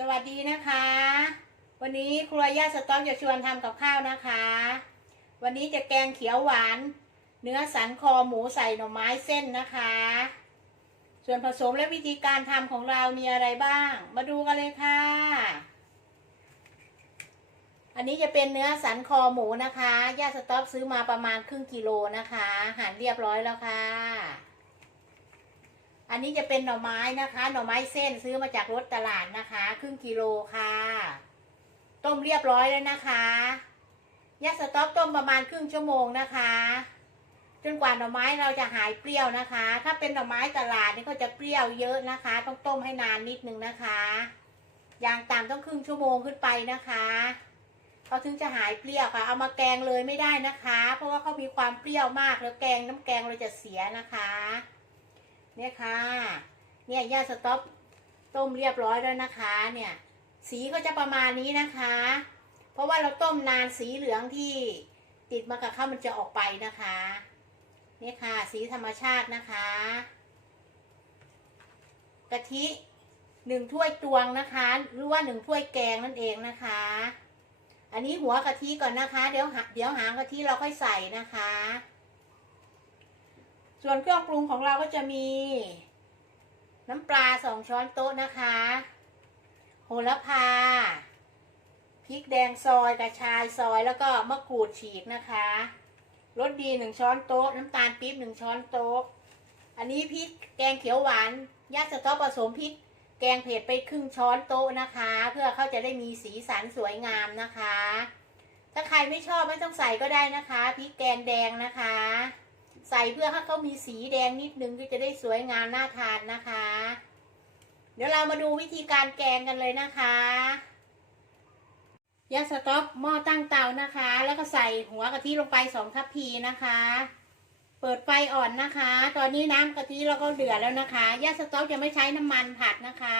สวัสดีนะคะ วันนี้ครัวย่าสต๊อกจะชวนทำกับข้าวนะคะ วันนี้จะแกงเขียวหวาน เนื้อสันคอหมูใส่หน่อไม้เส้นนะคะ ส่วนผสมและวิธีการทำของเรามีอะไรบ้าง มาดูกันเลยค่ะ อันนี้จะเป็นเนื้อสันคอหมูนะคะย่าสต๊อกซื้อมาประมาณครึ่งกิโลนะคะ หั่นเรียบร้อยแล้วค่ะ อันนี้จะเป็นหน่อไม้นะคะ หน่อไม้เส้นซื้อมาจากรถตลาดนะคะ ครึ่งกิโลค่ะ ต้มเรียบร้อยแล้วนะคะยัดสต๊อกต้มประมาณครึ่งชั่วโมงนะคะ จนกว่าหน่อไม้เราจะหายเปรี้ยวนะคะ ถ้าเป็นหน่อไม้ตลาดนี่ก็จะเปรี้ยวเยอะนะคะ ต้องต้มให้นานนิดนึงนะคะ อย่างต่ำต้องครึ่งชั่วโมงขึ้นไปนะคะเขาถึงจะหายเปรี้ยวค่ะ เอามาแกงเลยไม่ได้นะคะ เพราะว่าเขามีความเปรี้ยวมากแล้วแกงน้ำแกงเราจะเสียนะคะ เนี่ยค่ะ เนี่ยย่าสต๊อปต้มเรียบร้อยแล้วนะคะ เนี่ย สีก็จะประมาณนี้นะคะ เพราะว่าเราต้มนานสีเหลืองที่ติดมากับข้าวมันจะออกไปนะคะ เนี่ยค่ะ สีธรรมชาตินะคะ กะทิหนึ่งถ้วยตวงนะคะ หรือว่าหนึ่งถ้วยแกงนั่นเองนะคะ อันนี้หัวกะทิก่อนนะคะ เดี๋ยวเดี๋ยวหางกะทิเราค่อยใส่นะคะ ส่วนเครื่องปรุงของเราก็จะมี น้ำปลาสองช้อนโต๊ะนะคะ โหระพา พริกแดงซอยกระชายซอยแล้วก็มะกรูดฉีกนะคะรสดีหนึ่งช้อนโต๊ะ น้ำตาลปี๊บหนึ่งช้อนโต๊ะ อันนี้พริกแกงเขียวหวานยัดสต๊อกผสมพริกแกงเผ็ดไปครึ่งช้อนโต๊ะนะคะ เพื่อเขาจะได้มีสีสันสวยงามนะคะ ถ้าใครไม่ชอบไม่ต้องใส่ก็ได้นะคะพริกแกงแดงนะคะ ใส่เพื่อให้เขามีสีแดงนิดนึงก็จะได้สวยงามน่าทานนะคะ เดี๋ยวเรามาดูวิธีการแกงกันเลยนะคะยาสต๊อกหม้อตั้งเตานะคะ แล้วก็ใส่หัวกะทิลงไปสองทัพพีนะคะ เปิดไฟอ่อนนะคะ ตอนนี้น้ำกะทิเราก็เดือดแล้วนะคะยาสต๊อกจะไม่ใช้น้ำมันผัดนะคะ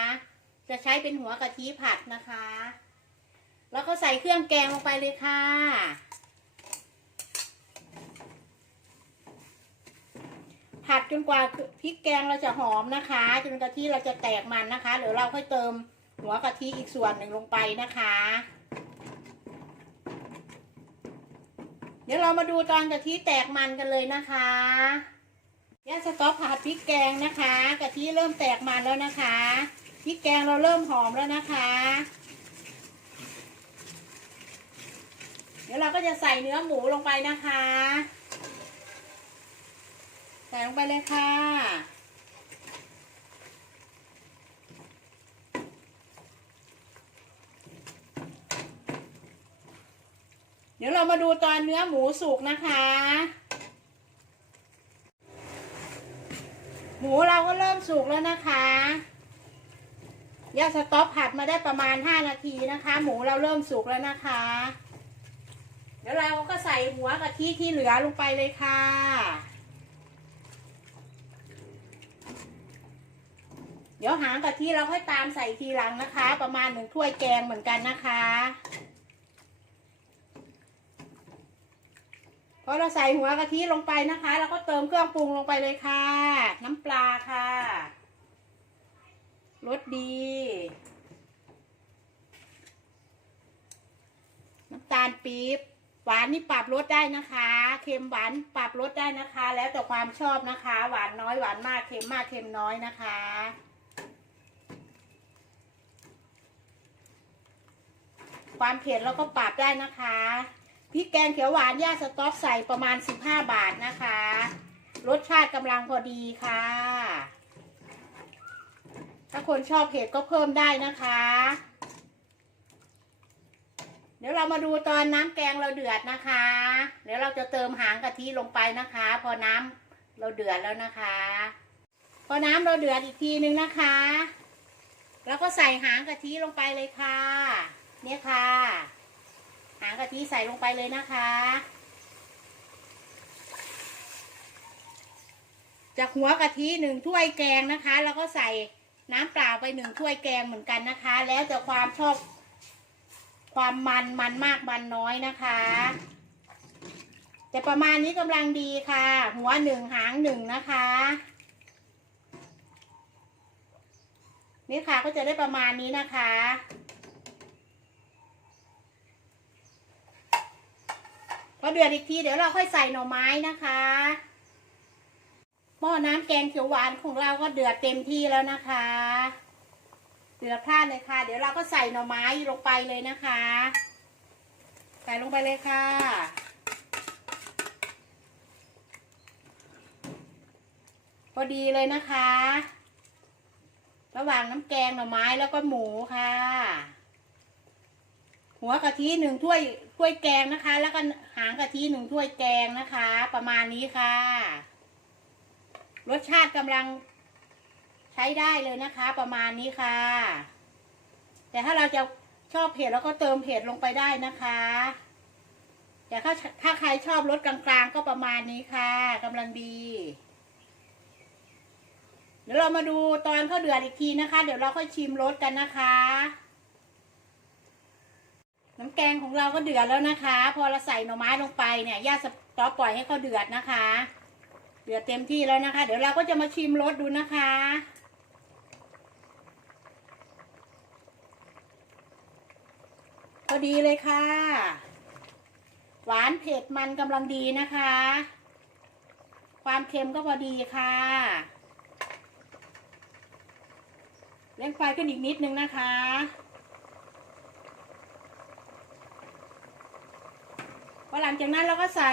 จะใช้เป็นหัวกะทิผัดนะคะ แล้วก็ใส่เครื่องแกงลงไปเลยค่ะ ผัดจนกว่าพริกแกงเราจะหอมนะคะ จนกะทิเราจะแตกมันนะคะเดี๋ยวเราค่อยเติมหัวกะทิอีกส่วนหนึ่งลงไปนะคะ เดี๋ยวเรามาดูตอนกะทิแตกมันกันเลยนะคะย่าสต๊อกผัดพริกแกงนะคะกะทิเริ่มแตกมันแล้วนะคะพริกแกงเราเริ่มหอมแล้วนะคะ เดี๋ยวเราก็จะใส่เนื้อหมูลงไปนะคะ ใส่ลงไปเลยค่ะ เดี๋ยวเรามาดูตอนเนื้อหมูสุกนะคะ หมูเราก็เริ่มสุกแล้วนะคะย่าสต๊อปผัดมาได้ประมาณ 5 นาทีนะคะ หมูเราเริ่มสุกแล้วนะคะ เดี๋ยวเราก็ใส่หัวกะทิที่เหลือลงไปเลยค่ะ เดี๋ยวหางกะทิเราค่อยตามใส่ทีหลังนะคะ ประมาณหนึ่งถ้วยแกงเหมือนกันนะคะ พอเราใส่หัวกะทิลงไปนะคะเราก็เติมเครื่องปรุงลงไปเลยค่ะ น้ำปลาค่ะรสดี น้ำตาลปี๊บหวานนี่ปรับรสได้นะคะ เค็มหวานปรับรสได้นะคะ แล้วแต่ความชอบนะคะ หวานน้อยหวานมาก เค็มมาก เค็มน้อยนะคะ ความเผ็ดเราก็ปรับได้นะคะพริกแกงเขียวหวานย่าสต๊อกใส่ประมาณ 15 บาทนะคะ รสชาติกำลังพอดีค่ะ ถ้าคนชอบเผ็ดก็เพิ่มได้นะคะ เดี๋ยวเรามาดูตอนน้ำแกงเราเดือดนะคะ เดี๋ยวเราจะเติมหางกะทิลงไปนะคะ พอน้ำเราเดือดแล้วนะคะ พอน้ำเราเดือดอีกทีนึงนะคะ แล้วก็ใส่หางกะทิลงไปเลยค่ะ เนี่ยค่ะ หางกะทิใส่ลงไปเลยนะคะ จากหัวกะทิหนึ่งถ้วยแกงนะคะ แล้วก็ใส่น้ำเปล่าไปหนึ่งถ้วยแกงเหมือนกันนะคะ แล้วแต่ความชอบความมันมันมากมันน้อยนะคะ แต่ประมาณนี้กำลังดีค่ะ หัวหนึ่งหางหนึ่งนะคะนี่ค่ะก็จะได้ประมาณนี้นะคะ อเดือดอีกทีเดี๋ยวเราค่อยใส่หน่อไม้นะคะหม้อน้ำแกงเขียวหวานของเราก็เดือดเต็มที่แล้วนะคะ เดือดพลาดเลยค่ะ เดี๋ยวเราก็ใส่หน่อไม้ลงไปเลยนะคะ ใส่ลงไปเลยค่ะ พอดีเลยนะคะ ระหว่างน้ำแกงหน่อไม้แล้วก็หมูค่ะ หัวกะทิหนึ่งถ้วยถ้วยแกงนะคะ แล้วก็ หางกะทิหนึ่งถ้วยแกงนะคะ ประมาณนี้ค่ะ รสชาติกำลังใช้ได้เลยนะคะ ประมาณนี้ค่ะ แต่ถ้าเราจะชอบเผ็ดแล้วก็เติมเผ็ดลงไปได้นะคะแต่ถ้าถ้าใครชอบรสกลางๆ ก็ประมาณนี้ค่ะกำลังดี เดี๋ยวเรามาดูตอนเขาเดือดอีกทีนะคะ เดี๋ยวเราค่อยชิมรสกันนะคะ น้ำแกงของเราก็เดือดแล้วนะคะ พอเราใส่หน่อไม้ลงไปเนี่ยย่าสต๊อปปล่อยให้เขาเดือดนะคะ เดือดเต็มที่แล้วนะคะ เดี๋ยวเราก็จะมาชิมรสดูนะคะ พอดีเลยค่ะ หวานเผ็ดมันกำลังดีนะคะ ความเค็มก็พอดีค่ะเร่งไฟขึ้นอีกนิดนึงนะคะพอ หลังจากนั้นเราก็ใส่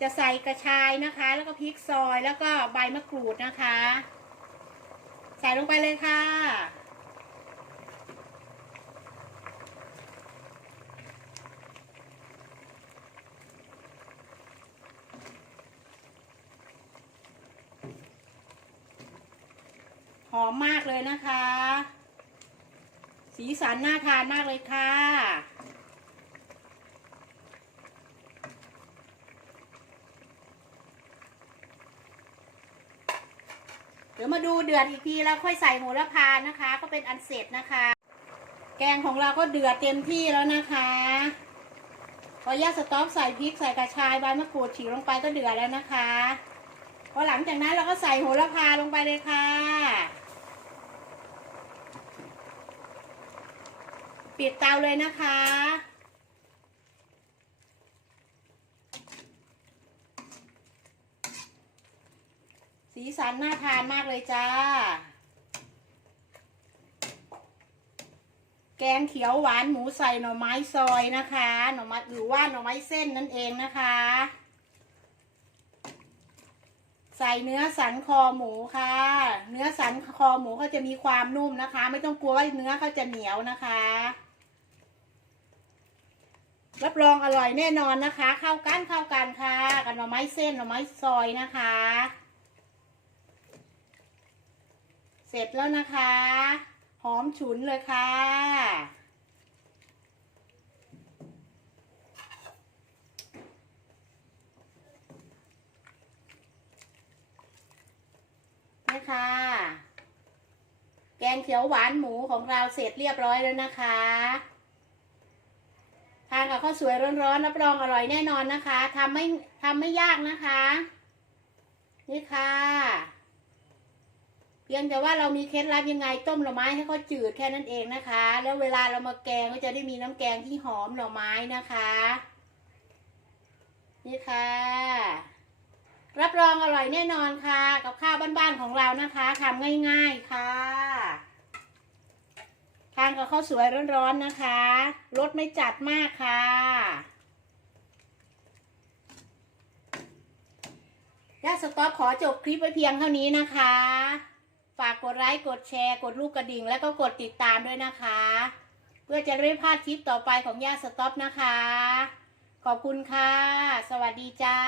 จะใส่กระชายนะคะ แล้วก็พริกซอยแล้วก็ใบมะกรูดนะคะ ใส่ลงไปเลยค่ะ หอมมากเลยนะคะ สีสันน่าทานมากเลยค่ะ ดี๋ยวมาดูเดือดอีกทีแล้วค่อยใส่โหระพานะคะ ก็เป็นอันเสร็จนะคะ แกงของเราก็เดือดเต็มที่แล้วนะคะพอย่าสต๊อปใส่พริกใส่กระชายใบมะกรูดฉีกลงไปก็เดือดแล้วนะคะพอหลังจากนั้นเราก็ใส่โหระพาลงไปเลยค่ะปิดเตาเลยนะคะ สันน่าทานมากเลยจ้า แกงเขียวหวานหมูใส่หน่อไม้ซอยนะคะ หน่อไม้หรือว่าหน่อไม้เส้นนั่นเองนะคะ ใส่เนื้อสันคอหมูค่ะ เนื้อสันคอหมูเขาจะมีความนุ่มนะคะ ไม่ต้องกลัวว่าเนื้อเขาจะเหนียวนะคะรับรองอร่อยแน่นอนนะคะ เข้ากันเข้ากันค่ะกับหน่อไม้เส้นหน่อไม้ซอยนะคะ เสร็จแล้วนะคะ หอมฉุนเลยค่ะ นี่ค่ะ แกงเขียวหวานหมูของเราเสร็จเรียบร้อยแล้วนะคะทานกับข้าวสวยร้อนๆรับรองอร่อยแน่นอนนะคะทำไม่ทำไม่ยากนะคะ นี่ค่ะ พียงแต่ว่าเรามีเคล็ดลับยังไงต้มหน่อไม้ให้เขาจืดแค่นั้นเองนะคะ แล้วเวลาเรามาแกงก็จะได้มีน้ำแกงที่หอมหน่อไม้นะคะ นี่ค่ะ รับรองอร่อยแน่นอนค่ะ กับข้าวบ้านๆของเรานะคะทำง่าย ๆค่ะทานกับข้าวสวยร้อนๆนะคะรสไม่จัดมากค่ะย่าสต๊อปขอจบคลิปไว้เพียงเท่านี้นะคะ ฝากกดไลค์กดแชร์ กดลูกกระดิ่ง แล้วก็กดติดตามด้วยนะคะ เพื่อจะไม่พลาดคลิปต่อไปของย่าสต็อปนะคะ ขอบคุณค่ะ สวัสดีจ้า